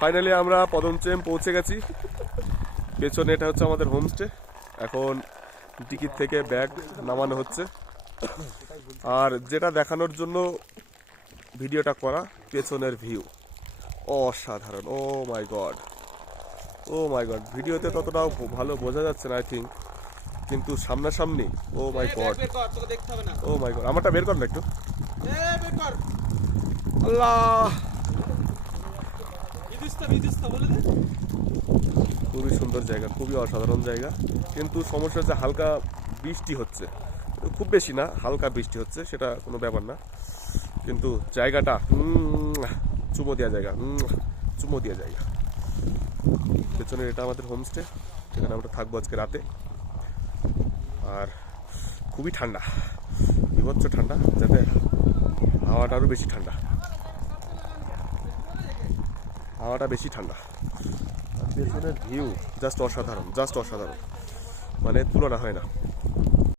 Finally আমরা পদমচেম পৌঁছে গেছি। পেছনে এটা হচ্ছে আমাদের হোমস্টে। এখন টিকিট থেকে ব্যাগ নামানো হচ্ছে। আর যেটা দেখানোর জন্য ভিডিওটা করা, পেছনের ভিউ অসাধারণ। ও মাই গড, ও মাই গড। ভিডিওতে ততটাও ভালো বোঝা যাচ্ছে না আই থিঙ্ক, কিন্তু সামনাসামনি ও মাই গড, ও মাই গড। আমারটা বের কর না একটু। আল্লাহ, খুবই সুন্দর জায়গা, খুবই অসাধারণ জায়গা। কিন্তু সমস্যা হচ্ছে হালকা বৃষ্টি হচ্ছে, খুব বেশি না, হালকা বৃষ্টি হচ্ছে, সেটা কোনো ব্যাপার না। কিন্তু জায়গাটা চুমো দেওয়া জায়গা, চুমো দেওয়া জায়গা। পেছনে এটা আমাদের হোমস্টে, সেখানে আমরা থাকবো আজকে রাতে। আর খুবই ঠান্ডা, বিভৎস ঠান্ডা, যাতে হাওয়াটা আরও বেশি ঠান্ডা, হাওয়াটা বেশি ঠান্ডা। আর পেছনের ভিউ জাস্ট অসাধারণ, জাস্ট অসাধারণ, মানে তুলনা হয় না।